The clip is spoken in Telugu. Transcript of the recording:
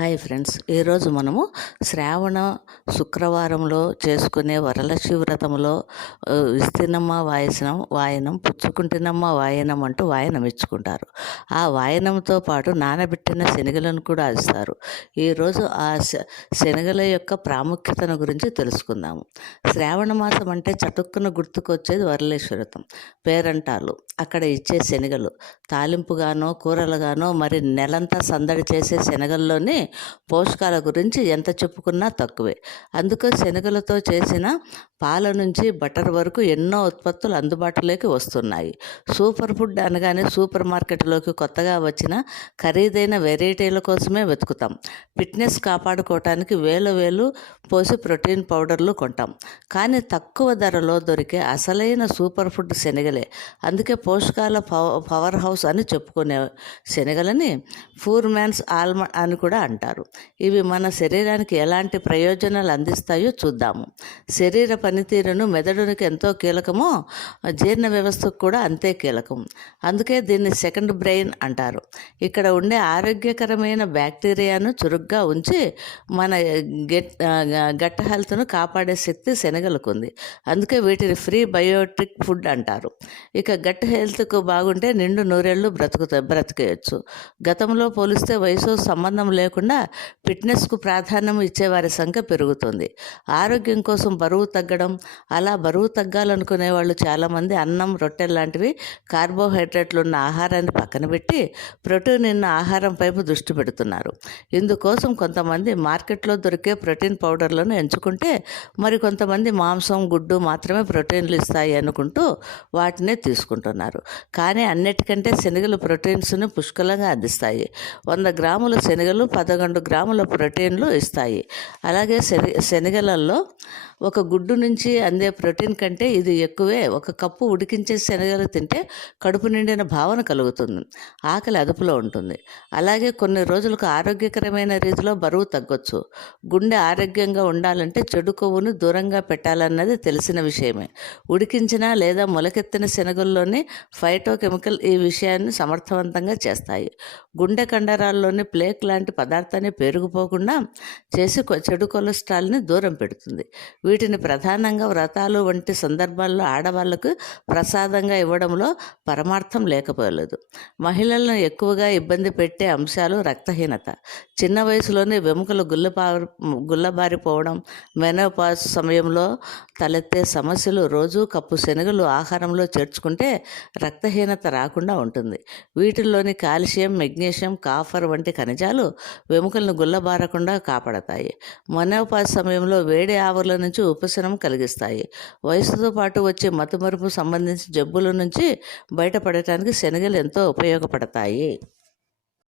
Hi friends. ఈరోజు మనము శ్రావణ శుక్రవారంలో చేసుకునే వరలక్ష్మి వ్రతంలో విస్తీర్ణమ్మ ఇస్తినమ్మ వాయసనం వాయనం పుచ్చుకుంటున్నమ్మ వాయనం అంటూ వాయనం ఇచ్చుకుంటారు. ఆ వాయనంతో పాటు నానబెట్టిన శనగలను కూడా ఇస్తారు ఈరోజు ఆ శ- శనగల యొక్క ప్రాముఖ్యతను గురించి తెలుసుకుందాము. శ్రావణ మాసం అంటే చటుక్కున గుర్తుకొచ్చేది వరలక్ష్మి వ్రతం. పేరంటాలు అక్కడ ఇచ్చే శనగలు తాలింపుగానో కూరలుగానో మరి నెలంతా సందడి చేసే శనగల్లోనే పోషకాల గురించి ఎంత చెప్పుకున్నా తక్కువే. అందుకే శనగలతో చేసిన పాల నుంచి బటర్ వరకు ఎన్నో ఉత్పత్తులు అందుబాటులోకి వస్తున్నాయి. సూపర్ ఫుడ్ అనగానే సూపర్ మార్కెట్లోకి కొత్తగా వచ్చిన ఖరీదైన వెరైటీల కోసమే వెతుకుతాం. ఫిట్నెస్ కాపాడుకోవటానికి వేలు వేలు పోసి ప్రోటీన్ పౌడర్లు కొంటాం. కానీ తక్కువ ధరలో దొరికే అసలైన సూపర్ ఫుడ్ శనగలే. అందుకే పోషకాల పవ- పవర్ హౌస్ అని చెప్పుకునే శనగలని ఫూర్ మ్యాన్స్ ఆల్మండ్ అని కూడా అంటారు. ఇవి మన శరీరానికి ఎలాంటి ప్రయోజనాలు అందిస్తాయో చూద్దాము. శరీర పనితీరును మెదడునికి ఎంతో కీలకమో జీర్ణ వ్యవస్థకు కూడా అంతే కీలకం. అందుకే దీన్ని సెకండ్ బ్రెయిన్ అంటారు. ఇక్కడ ఉండే ఆరోగ్యకరమైన బ్యాక్టీరియాను చురుగ్గా ఉంచి మన గెట్ గట్ట హెల్త్ను కాపాడే శక్తి శనగలకు ఉంది. అందుకే వీటిని ఫ్రీ బయోటిక్ ఫుడ్ అంటారు. ఇక గట్ హెల్త్కు బాగుంటే నిండు నూరేళ్ళు బ్రతుకుతా బ్రతికేయచ్చు. గతంలో పోలిస్తే వయసు సంబంధం లేకుండా ఫిట్నెస్కు ప్రాధాన్యం ఇచ్చేవారి సంఖ్య పెరుగుతుంది. ఆరోగ్యం కోసం బరువు తగ్గడం అలా బరువు తగ్గాలనుకునే వాళ్ళు చాలామంది అన్నం రొట్టె లాంటివి కార్బోహైడ్రేట్లు ఉన్న ఆహారాన్ని పక్కన పెట్టి ప్రోటీన్ ఉన్న ఆహారం పైపు దృష్టి పెడుతున్నారు. ఇందుకోసం కొంతమంది మార్కెట్లో దొరికే ప్రోటీన్ పౌడర్ పౌడర్లను ఎంచుకుంటే మరికొంతమంది మాంసం గుడ్డు మాత్రమే ప్రోటీన్లు ఇస్తాయి అనుకుంటూ వాటినే తీసుకుంటున్నారు. కానీ అన్నిటికంటే శనగలు ప్రోటీన్స్ను పుష్కలంగా అందిస్తాయి. వంద గ్రాముల శనగలు పదకొండు గ్రాముల ప్రోటీన్లు ఇస్తాయి. అలాగే శనగలలో ఒక గుడ్డు నుంచి అందే ప్రోటీన్ కంటే ఇది ఎక్కువే. ఒక కప్పు ఉడికించే శనగలు తింటే కడుపు నిండిన భావన కలుగుతుంది ఆకలి అదుపులో ఉంటుంది. అలాగే కొన్ని రోజులకు ఆరోగ్యకరమైన రీతిలో బరువు తగ్గొచ్చు. గుండె ఆరోగ్యం ఆరోగ్యంగా ఉండాలంటే చెడు కొవ్వును దూరంగా పెట్టాలన్నది తెలిసిన విషయమే. ఉడికించిన లేదా మొలకెత్తిన శనగల్లోని ఫైటోకెమికల్ ఈ విషయాన్ని సమర్థవంతంగా చేస్తాయి. గుండె కండరాల్లోని ప్లేక్ లాంటి పదార్థాన్ని పెరుగుపోకుండా చేసి చెడు కొలెస్ట్రాల్ని దూరం పెడుతుంది. వీటిని ప్రధానంగా వ్రతాలు వంటి సందర్భాల్లో ఆడవాళ్ళకు ప్రసాదంగా ఇవ్వడంలో పరమార్థం లేకపోలేదు. మహిళలను ఎక్కువగా ఇబ్బంది పెట్టే అంశాలు రక్తహీనత. చిన్న వయసులోనే వెముకలు గుల్లబారి గుల్లబారిపోవడం మెనోపాజ్ సమయంలో తలెత్తే సమస్యలు రోజు కప్పు శనగలు ఆహారంలో చేర్చుకుంటే రక్తహీనత రాకుండా ఉంటుంది. వీటిల్లోని కాల్షియం మెగ్నీషియం కాఫర్ వంటి ఖనిజాలు వెముకలను గుల్లబారకుండా కాపాడతాయి. మెనోపాజ్ సమయంలో వేడి ఆవుల నుంచి ఉపశమనం కలిగిస్తాయి. వయసుతో పాటు వచ్చే మతుమరుపు సంబంధించిన జబ్బుల నుంచి బయటపడటానికి శనగలు ఎంతో ఉపయోగపడతాయి.